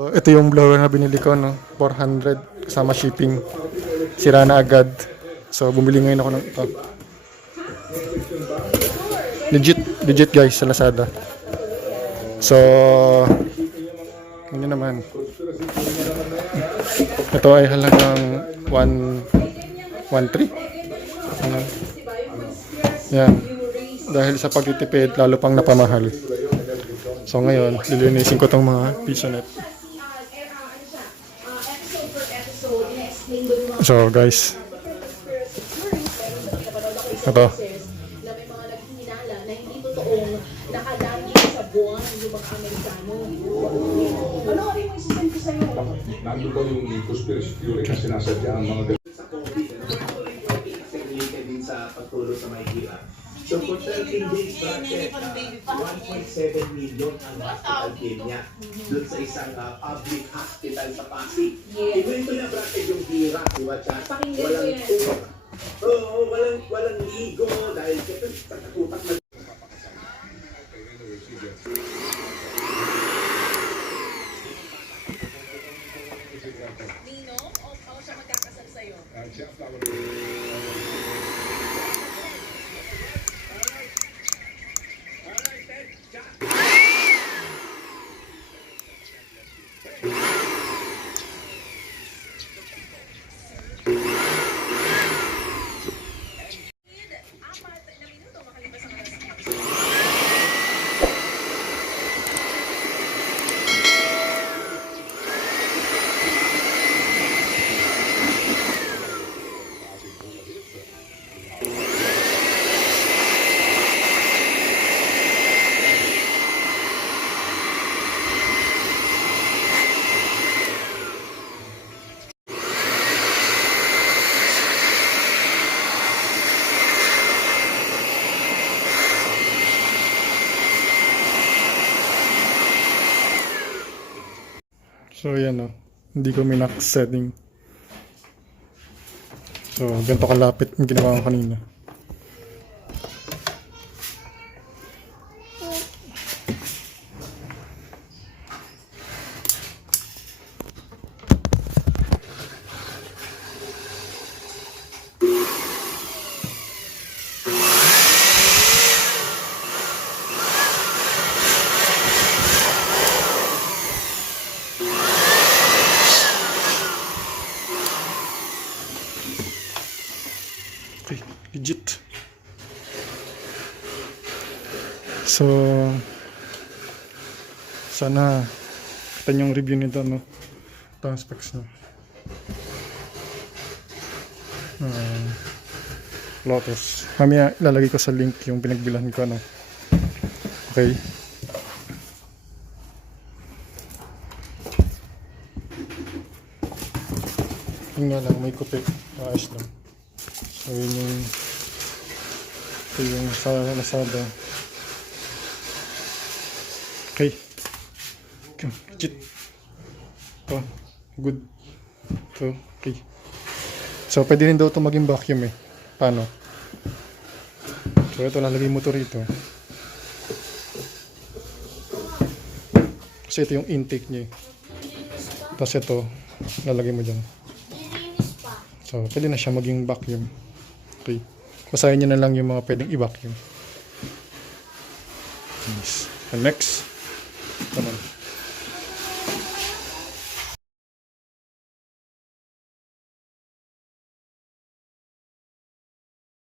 So, ito yung blower na binili ko, no? 400 kasama shipping. Sira na agad. So, bumili ngayon ako ng ito. Legit guys, sa Lazada. So, ganyan naman. Ito ay halagang 113. Ano? Yan. Dahil sa pagtitipid, lalo pang napamahal. So, ngayon, lilinisin ko tong mga piso net. So guys, ito. Nandun daw yung conspiracy theory na sinasadya ang mga din sa pagtulong sa mahihirap. So for 13 days, bracket, 1.7 million ang hospital bill niya doon sa isang public hospital sa Pasig. Ito na bracket yung hira, di ba, Chat? Walang tulog. Oo, walang ligo dahil sa katutak na. Nino, o ako siya magkakasal sa'yo? So yan, oh. Hindi ko minax setting. So ganito kalapit yung ginawa ko kanina. Okay, legit. So, sana kita yung review nito, no? Ito ang specs, no? Lotus. Mamaya ilalagay ko sa link yung pinagbilhan ko, no? Okay. Yun nga lang, may kupi. Ayos lang. So yun yung sa Lazada. Okay. Legit. Ito. Good. So, okay. So pwede rin daw ito maging vacuum eh. Paano? So ito, lalagay mo ito rito. Kasi ito yung intake niya eh. Tapos ito, lalagay mo dyan. So pwede na siya maging vacuum. Okay. Basahin nyo na lang yung mga pwedeng i-vacuum. Nice. And next, naman.